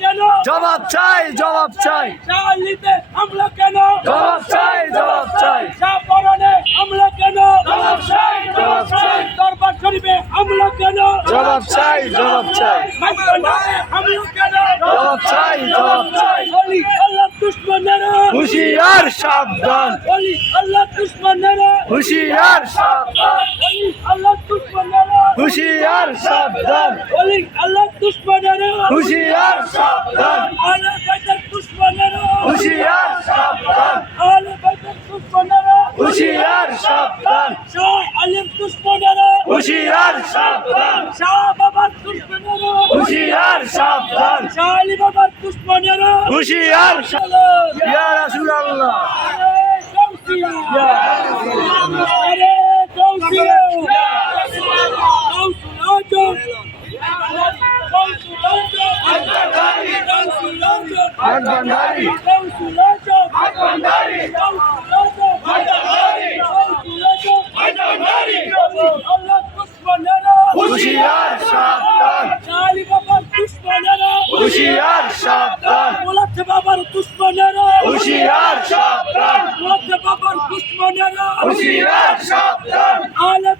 জবাব চাই জবাব চাই। আমরা কেন? জবাব চাই জবাব চাই। আমরা কেন? জবাব চাই জবাব চাই। দরবার শরীফে আমরা কেন? জবাব চাই জবাব চাই। আমরা কেন? জবাব চাই। জবাব চাই। দুশ্মনেরা। হুশিয়ার সাবধান। পুলিশ আল্লাহ দুশ্মনেরা। হুশিয়ার সাবধান। পুলিশ আল্লাহ দুশ্মনেরা। হুশিয়ার সাবধান। পুলিশ আল্লাহ দুশ্মনেরা। হুশিয়ার সাবধান। আলা বাইদার দুশ্মনেরা। হুশিয়ার হুশিয়ার সাবধান। শাহ আলিম দুশ্মনেরা। হুশিয়ার সাবধান। শাহ বাবার দুশ্মনেরা। হুশিয়ার সাবধান। শাহ আলী বাবার দুশ্মনেরা। হুশিয়ার সাবধান। ইয়া রাসূলুল্লাহ। ইয়া রাসূলুল্লাহ। হুশিয়ার সাবধান আলম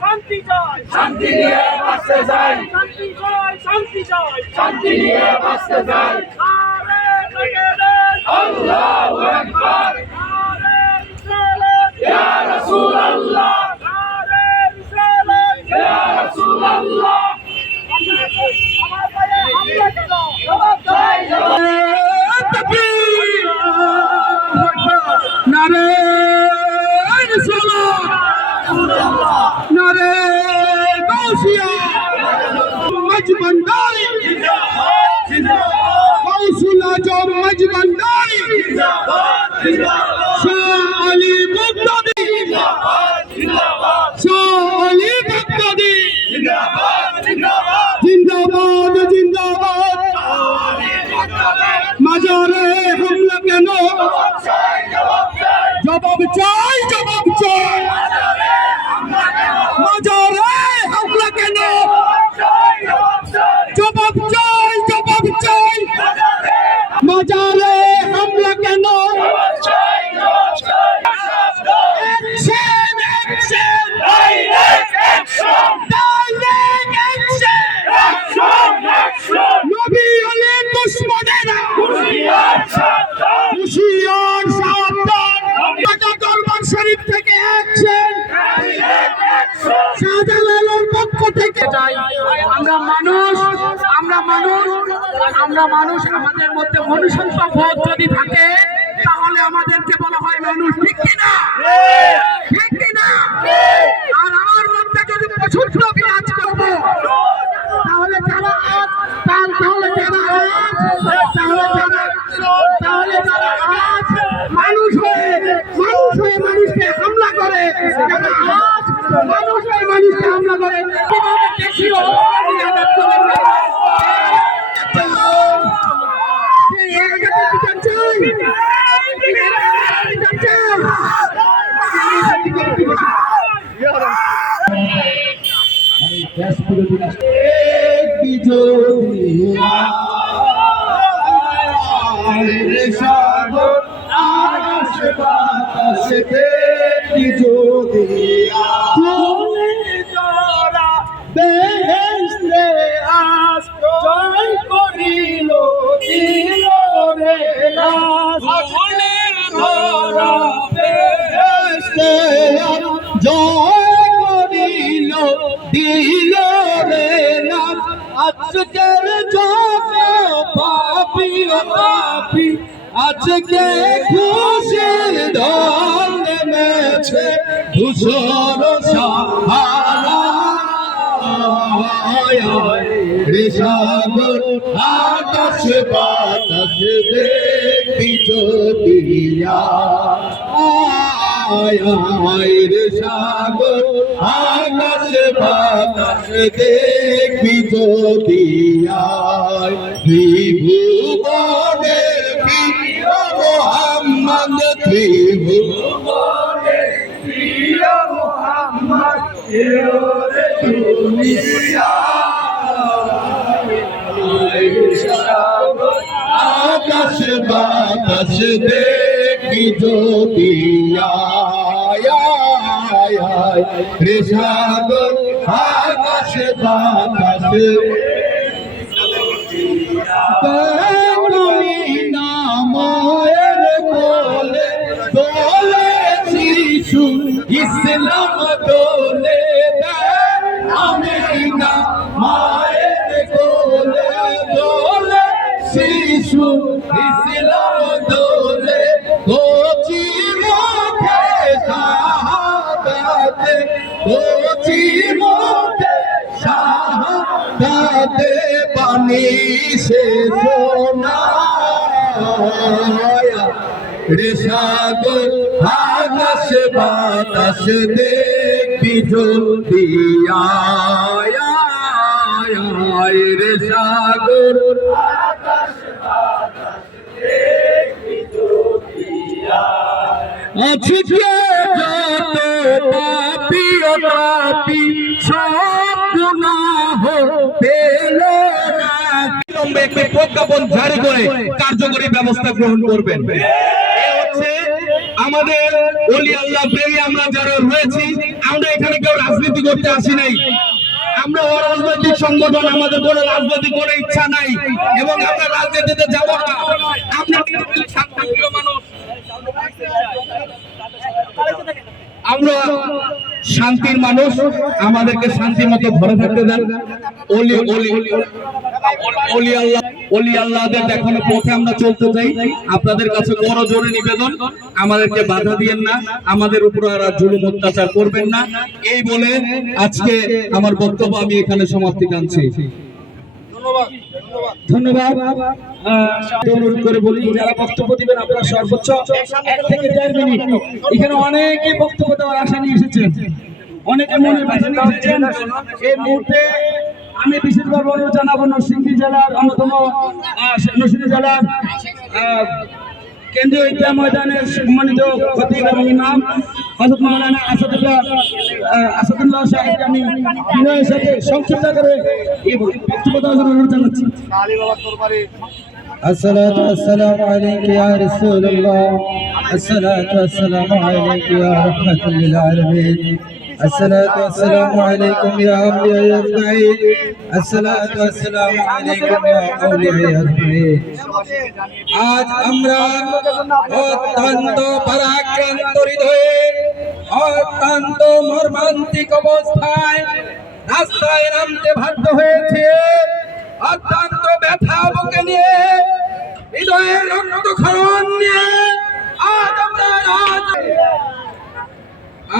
শান্তি চাই শান্তি নিয়ে বাঁচতে চাই শান্তি চাই শান্তি চাই শান্তি নিয়ে বাঁচতে চাই Allah আমাদের মধ্যে মনুষ্যত্ব বোধ যদি থাকে, তাহলে আমাদেরকে বলা হয় মানুষ। ঠিক কিনা? ঠিক কিনা? আর আমার মধ্যে যদি প্রচুর বিরাজ করব, তাহলে যারা আজ তাহলে যারা আজ, তাহলে যারা তাহলে যারা আজ মানুষ হয়ে মানুষ হয়ে মানুষকে হামলা করে, যারা আজ মানুষ হয়ে মানুষকে হামলা করে, কীভাবে দেশীয় বিচার আজকে খুশির ঢল নেমেছে ধূসর সাহারা। সাগর আকাশ বাতাস আয় আয় রে সাগর আকাশ বাতাস দেখবি যদিয়া ত্রিভুবনের আকাশ বাতাস দেখি যদি রে সাগর আকাশ বাতাস পানি সে সোনা রে সাগর আকাশ বাতাস দেখি যদি আয় রে সাগর বিলম্বে একটি প্রজ্ঞাপন জারি করে কার্যকরী ব্যবস্থা গ্রহণ করবেন। আমাদের অলি আল্লাহ প্রেমী আমরা যারা রয়েছি, আমরা এখানে কেউ রাজনীতি করতে আসি নাই। আমরা অরাজনৈতিক সংগঠন, আমাদের কোনো রাজনৈতিক কোনো ইচ্ছা নাই এবং আমরা রাজনীতিতে যাব না। আমরা আমরা শান্তির মানুষ, আমাদেরকে শান্তি মতো ঘরে থাকতে দেন। অলি অলি অলি আল্লাহ, অলি আল্লাহদের দেখানো পথে আমরা চলতে চাই। আপনাদের কাছে বড় জোরে নিবেদন, আমাদেরকে বাধা দিয়েন না, আমাদের উপর আর জুলুম অত্যাচার করবেন না। এই বলে আজকে আমার বক্তব্য আমি এখানে সমাপ্তি টানছি ধন্যবাদ। আহ, অনুরোধ করে বলি যারা বক্তব্য দিবেন আপনারা সর্বোচ্চ এক থেকে দেড় মিনিট। এখানে অনেকে বক্তব্য দেওয়ার আশা নিয়ে এসেছেন। অনেকে মনে এসেছেন। এই মুহূর্তে আমি বিশেষভাবে অনুরোধ জানাব নরসিংদী জেলার অন্যতম নরসিংদী জেলার কেন্দ্রীয় ঈদগাহ ময়দানের সম্মানিত খতিব এবং ইমাম হযরত মাওলানা আসাদুল্লাহ আহ, আসাদুল্লাহ সাহেবকে আমি বিনয়ের সাথে সংক্ষিপ্ত করে এই বক্তব্য দেওয়ার জন্য অনুরোধ জানাচ্ছি الصلاة والسلام عليك يا رسول الله الصلاة والسلام عليك يا رحمة للعالمين الصلاة والسلام عليكم يا أولياء أجمعين الصلاة والسلام عليكم يا أولياء أجمعين আজ আমরা অত্যন্ত পরাক্রান্ত হৃদয়ে অত্যন্ত মর্মান্তিক অবস্থায় রাস্তায় নামতে বাধ্য হয়েছে অত্যন্ত ব্যথা বুকে নিয়ে হৃদয়ের রক্তক্ষরণ নিয়ে আজ আমরা আজ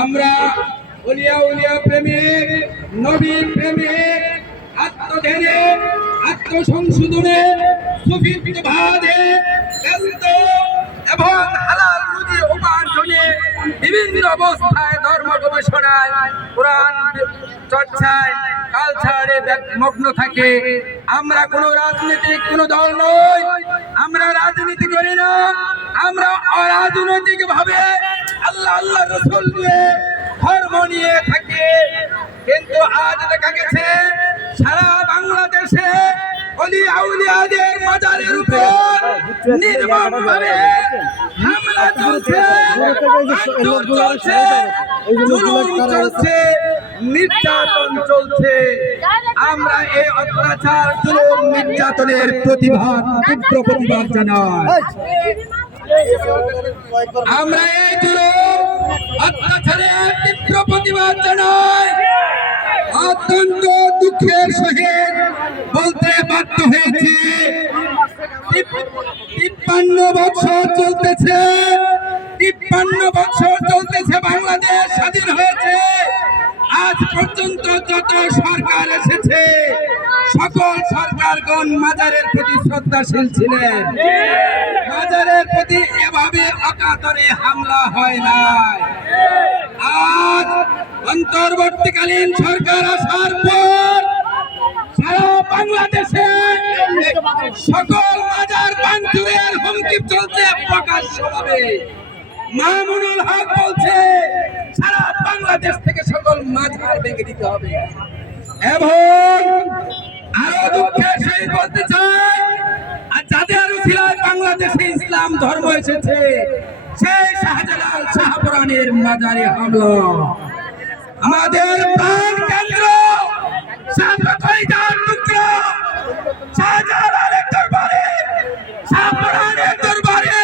আমরা উলিয়া উলিয়া প্রেমিক নবী প্রেমিক আত্মধ্যানে আত্মসংশোধনে সুফিবাদে ব্যস্ত এবং হালাল রুজি উপার্জনে বিভিন্ন অবস্থায় ধর্ম গবেষণায়, কোরআন চর্চায়, কালচারে মগ্ন থাকে। আমরা কোনো রাজনৈতিক, কোনো দল নই। আমরা রাজনীতি করি না। আমরা অরাজনৈতিক ভাবে আল্লাহ আল্লাহ রসুল নিয়ে ধর্ম নিয়ে থাকি। কিন্তু আজ দেখা গেছে, সারা বাংলাদেশে অলি চলছে চলছে নির্যাতন চলছে। আমরা অত্যাচার নির্যাতনের প্রতিবাদ জানাই। আমরা এই জুলুম অত্যাচারের তীব্র প্রতিবাদ জানাই। অত্যন্ত দুঃখের সহিত বলতে বাধ্য হয়েছে। তিপ্পান্ন বছর চলতেছে, তিপ্পান্ন বছর চলতেছে, বাংলাদেশ স্বাধীন হয়েছে। আজ পর্যন্ত যত সরকার এসেছে, সকল সরকারগণ মাজারের প্রতি শ্রদ্ধাশীল ছিলেন। মাজারের প্রতি এভাবে অকাতরে হামলা হয় নাই। আজ অন্তর্বর্তীকালীন সরকার আসার পর সারা বাংলাদেশে সকল মাজার বাঞ্চুরের হুমকি চলছে প্রকাশ্যভাবে। মামুনুল হক বলছে, সারা বাংলাদেশ থেকে সকল মাজার ভেঙে দিতে হবে। এবং আরও দুঃখের সহিত বলতে চাই, আর যাদের উসিলায় বাংলাদেশে ইসলাম ধর্ম এসেছে, সেই শাহজালাল শাহপুরানের মাজারে হামলা। আমাদের প্রাণ কেন্দ্র শাহজালাল টুকরা? শাহজালালের দরবারে, শাহপুরানের দরবারে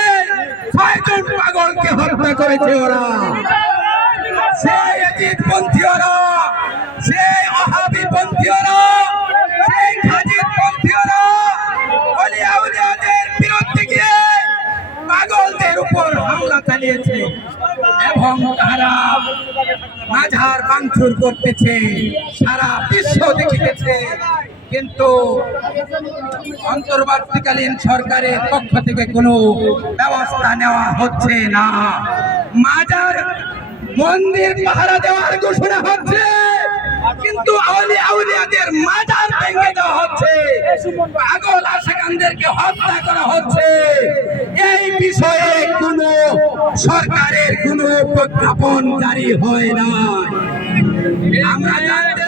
ছয়জন পাগলকে হত্যা করেছে ওরা। সেই অজিত পন্থী ওরা, সেই অহাবি পন্থী ওরা, সেই খাজিদ পন্থী ওরা, অলিয়া উলিয়াদের বিরুদ্ধে গিয়ে পাগলদের উপর হামলা চালিয়েছে এবং তারা মাঝার ভাঙচুর করতেছে, সারা বিশ্ব দেখিতেছে। কিন্তু অন্তর্বর্তীকালীন সরকারের পক্ষ থেকে কোনো ব্যবস্থা নেওয়া হচ্ছে না। মাজার, মন্দির পাহারা দেওয়ার ঘোষণা হচ্ছে, কিন্তু মাজার ভেঙে দেওয়া হচ্ছে। পাগল আশাকানদেরকে হত্যা করা হচ্ছে। এই বিষয়ে কোনো সরকারের কোনো প্রজ্ঞাপন জারি হয় না আমরা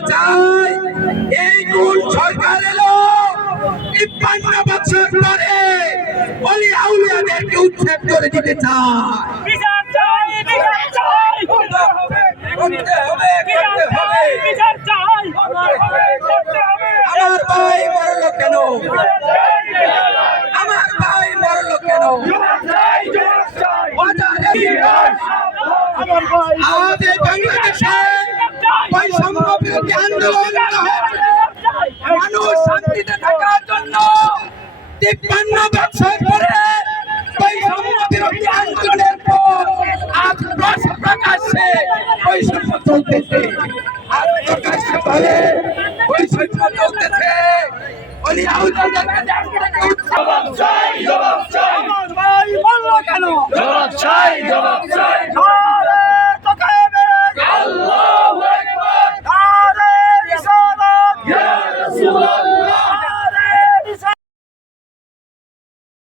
চাই। এই কোন সরকার এলো তিপ্পান্ন বছর পরে অলি আউলিয়াদেরকে উচ্ছেদ করে দিতে চায়। আমার ভাই মরলো কেন আমার ভাই মরলো কেন আজ এই বাংলাদেশে বৈষম্য বিরোধী আন্দোলন করা হচ্ছে। মানুষ শান্তিতে থাকার জন্য তিপ্পান্ন বছর পরে বৈষম্য বিরোধী আন্দোলনের পর আজ প্রশ- প্রকাশ্যে বৈষম্য চলতেছে। আর প্রকাশ্যে বলে বৈষম্য চলতেছে। অলি আউলিয়াদেরকে দেশ